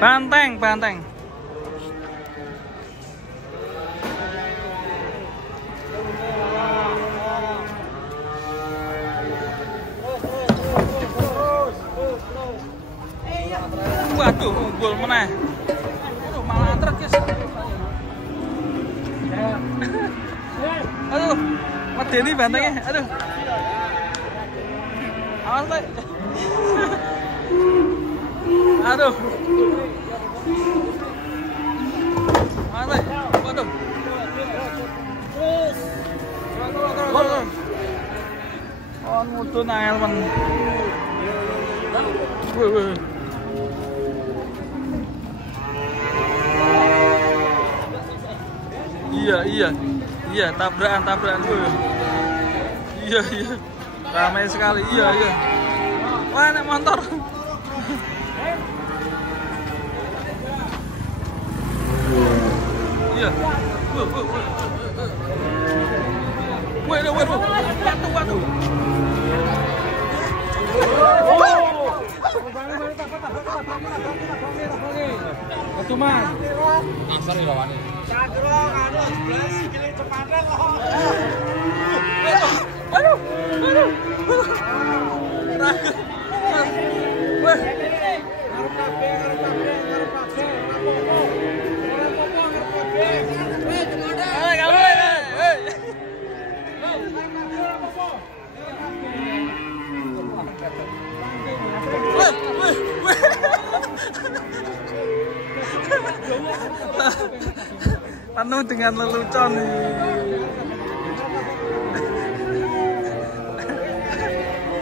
Banteng, banteng. Waduh, unggul meneh. Aduh, malah antret, guys. Aduh, medeni bantengnya. Aduh. Awas, Le. Aduh. Awas, Le. Waduh. Terus. Oh, mudun angel men. Wih. Iya, tabrakan. Iya. Ramai sekali, iya. Wah, naik motor. Iya. Waduh. Batu. Ketuman. Sorry lawan ini. Cagrong anu 11 kilo cepatnya loh. Waduh. Ragu. Wah. Ngarep kabeh. Penuh dengan lelucon.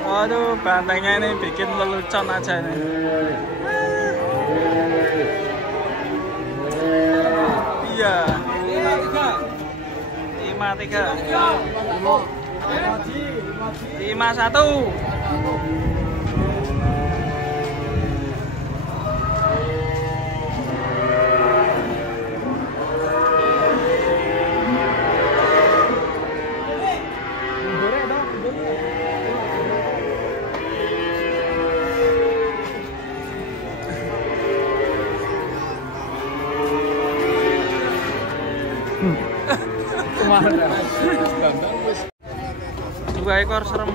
Waduh, bantengnya ini bikin lelucon aja ini. Iya. 53. 51. Dua ekor serem.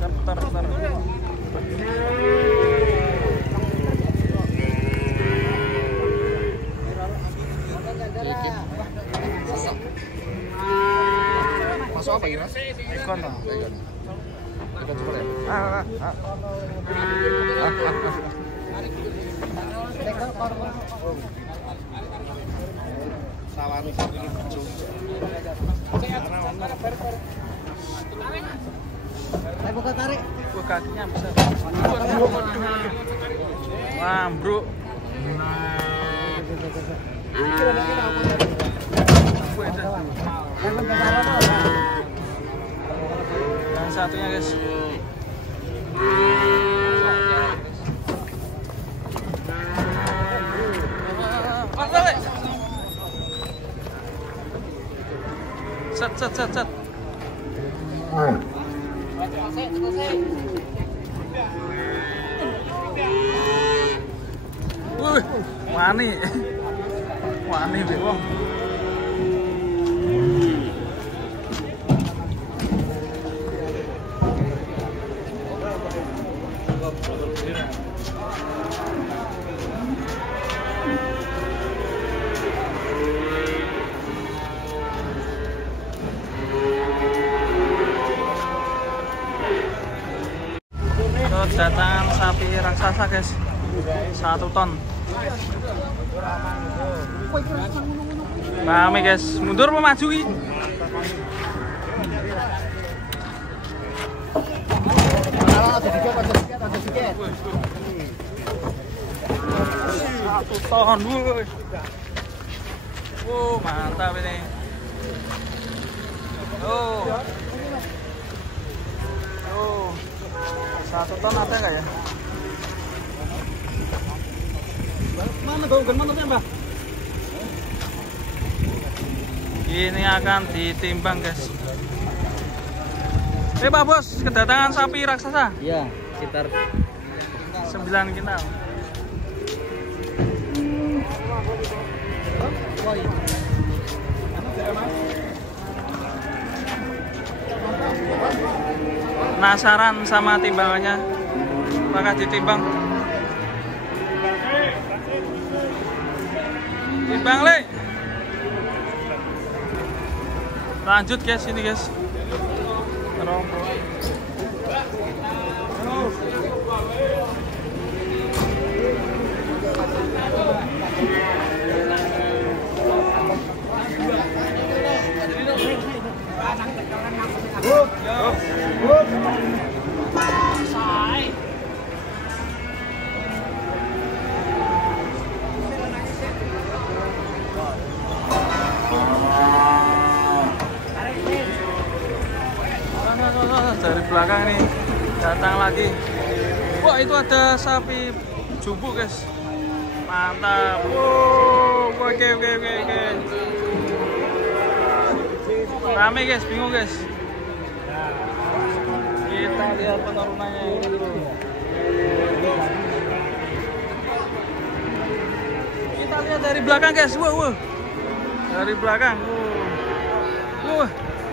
Puter. Masuk apa ya? Ekon toh. Ekon super ya. Buka tarik. Kakinya besar. Wah, bro. Yang satunya, guys. Set. Wani wong. Kedatangan sapi raksasa, guys. 1 ton. Rame, guys. Mundur mau maju iki? Satu ton, wuh. Mantap ini. Oh. 1 ton ada nggak ya? Mana motornya, Mbak? Ini akan ditimbang, guys. Pak Bos, kedatangan sapi raksasa. Iya, sekitar 9 kintal. Penasaran sama timbangannya? Maka ditimbang. Timbang, Le. Lanjut guys, ini guys. Dari belakang nih datang lagi. Wah, itu ada sapi jumbo guys, mantap. Wow, oke. Rame guys, bingung guys. Kita lihat penurunannya. Kita lihat dari belakang guys. Wow. Dari belakang. Wow,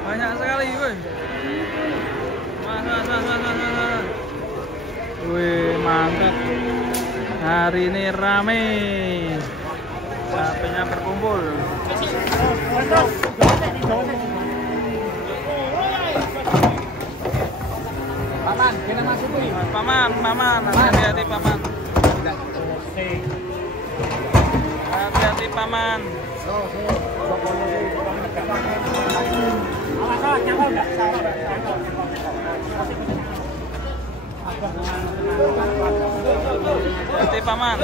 banyak sekali. Wih, mantap. Hari ini rame. Sapinya berkumpul. Paman, kita masuk nih. Paman, hati-hati paman. Hati-hati paman. Hati paman.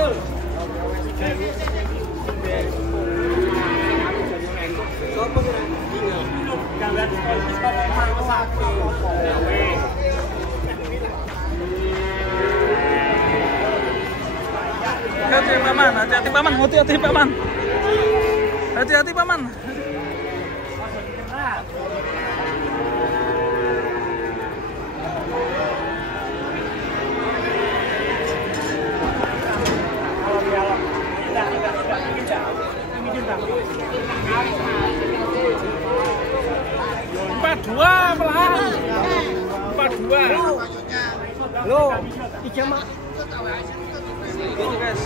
Hati-hati paman. Hati-hati paman. Empat dua pelan. 42. Lo, ijamak. Ini guys.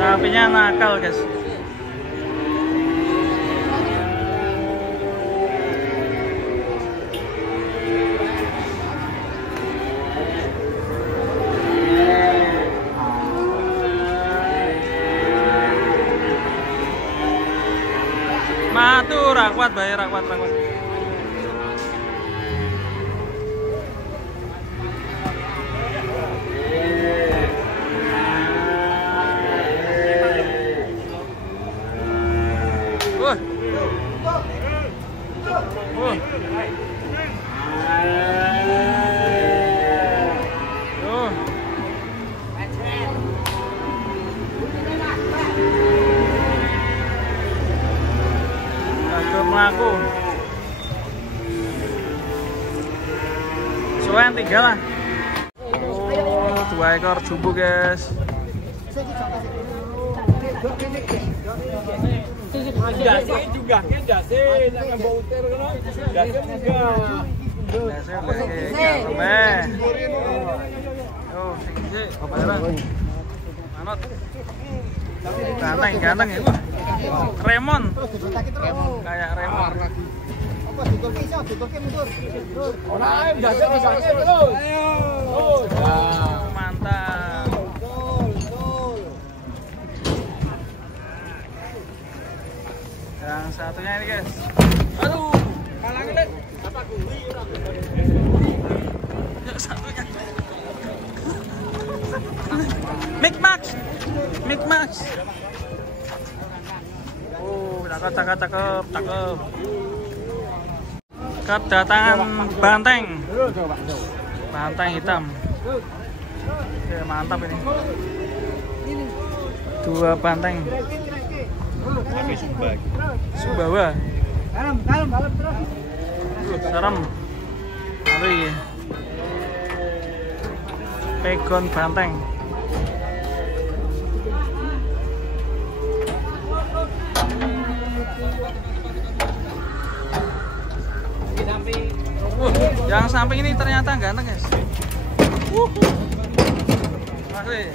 Sapinya nakal guys. Matu rakwat bae rakwat. Melaku soalnya 3 lah. Oh, 2 ekor jumbo guys. Ganteng ya. Remon. Kayak Remon. Mantap. Yang satunya ini guys. Aduh, kalangin deh. Yang satunya. Mik Max. Oh, cakep. kedatangan banteng. Banteng hitam. Oke, mantap ini. 2 banteng. Sumbawa. Kalem terus. Serem. Ngeri. Pegon banteng. Yang samping ini ternyata ganteng, guys. Masih.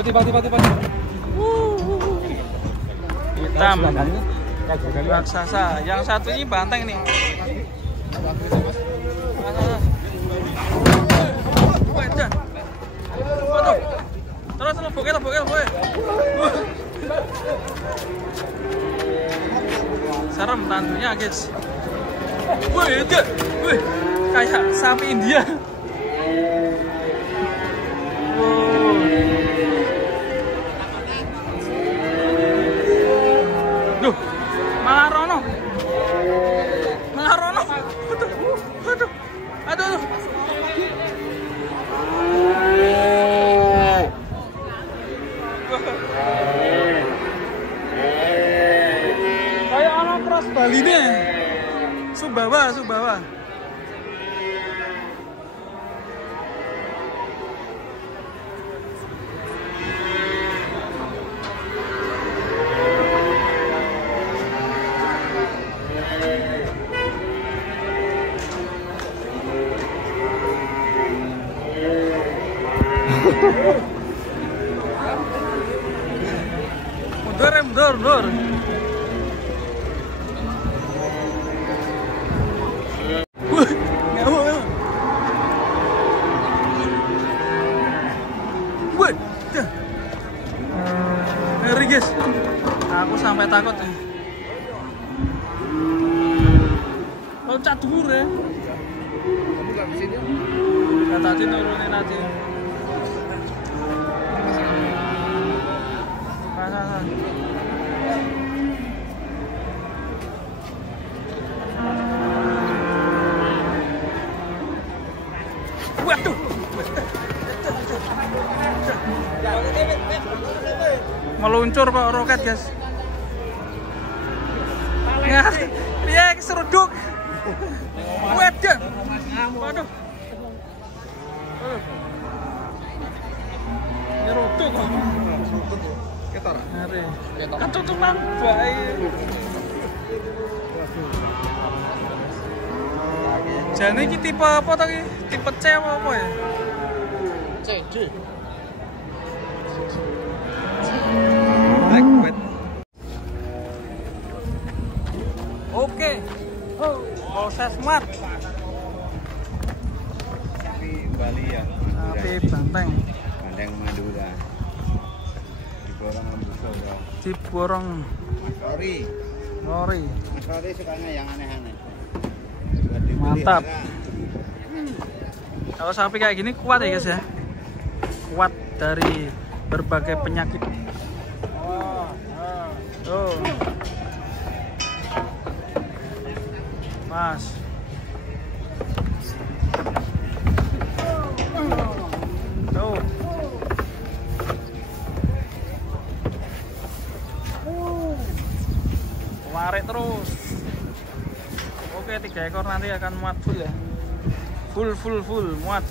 Tiba. Hitam. Raksasa. Yang satu ini banteng nih. Terus bokeh. Serem tandunya, guys. Wih, kayak sapi India. Duh, malah Rono. Aduh. Kayak anak cross Bali nih. Sumbawa. Mundur. Ngeri, guys. Aku sampai takut nih. Loncat dhuwur ya. Ya tadi nurunin aja. Waduh. Meluncur kok roket, guys. Ya, keseruduk. Waduh. Nyeruduk kok. Ketor. Ngeri. Ketutupan bae. Jane iki tipe apa to iki? Tipe C apa ya? C. Oke. Proses mat. Sapi Bali ya. Sapi banteng. Banteng Madura. Diborong. Ngori. Mas sukanya yang aneh-aneh. Mantap. Kalau sapi kayak gini kuat ya, guys ya. Kuat dari berbagai penyakit. Tuh. Mas. Tuh. Warik terus. Oke, 3 ekor nanti akan muat full ya. Full muat.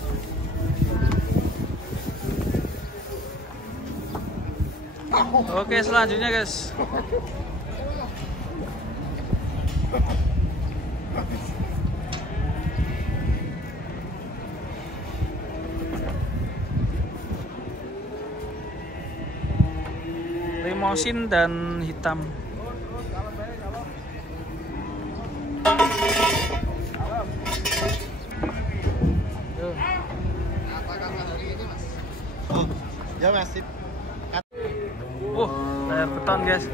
Oke, selanjutnya, guys. Limosin dan hitam. Ya masih. Layar beton, guys.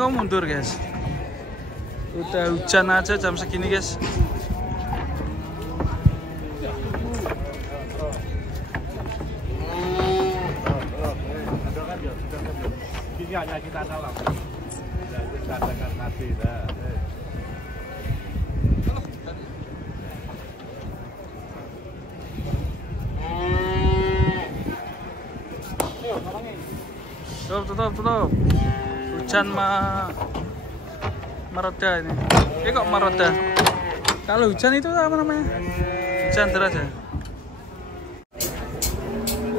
kok mundur guys. Udah hujan aja jam segini guys. Gini hanya kita dalam. Kita dengan hati dah. Tutup. Hujan mereda ini. Ini kok mereda? Kalau hujan itu apa namanya? Hujan deras ya?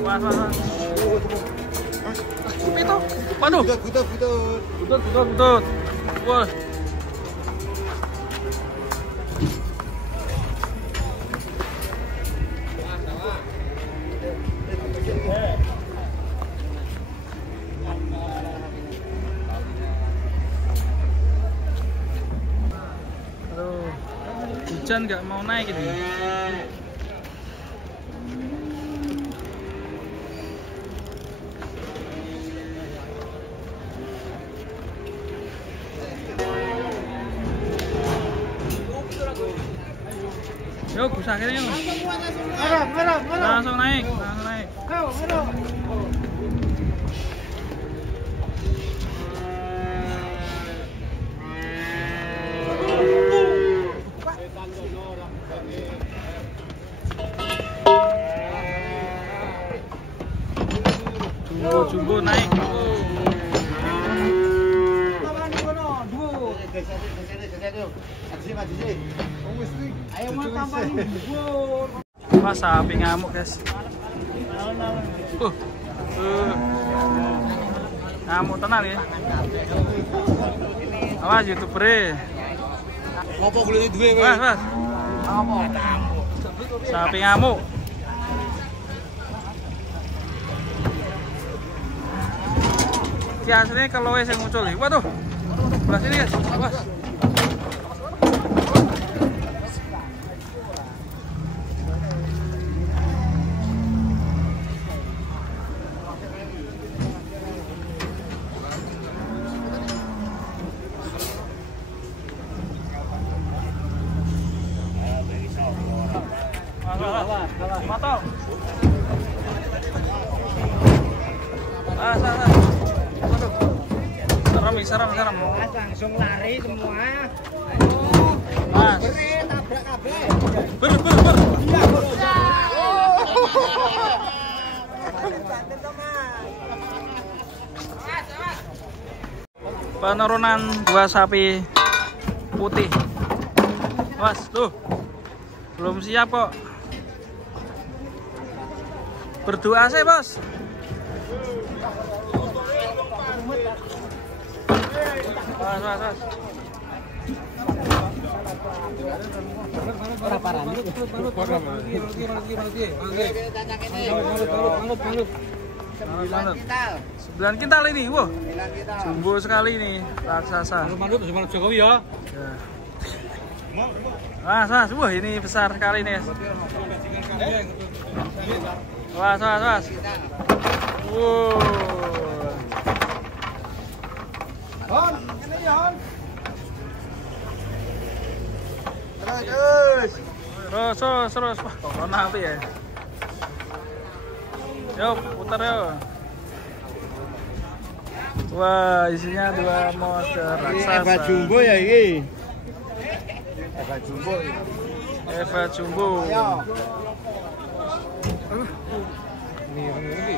Mas. Itu. Waduh. Butut. Wah. Hujan nggak mau naik ini. Yuk, bisa akhirnya yuk. Langsung naik. Jumbo naik. Wah, sapi ngamuk guys. Ngamuk tenang ya. Awas YouTuber. Ngopo kulit duwe kowe? Mas. Sapi ngamuk. Aslinya kalau yang muncul nih, waduh, belah sini guys, awas. Mantap. Serem. Langsung lari semua. Mas. Tabrak kabeh. Ber. Penurunan dua sapi putih. Was, tuh. Belum siap kok. Berdoa sih, Bos. Was. Sembilan kintal ini, wah. Jumbo sekali nih, raksasa. Manut Jokowi ya. Mas, wah ini besar sekali nih. Was. Hon, ini ya Hon. Terus. Wah, corona apa ya? Yuk, putar yuk. Wah, isinya dua monster raksasa. Eva Jumbo ya ini. Eva Jumbo. Ayo. Ini.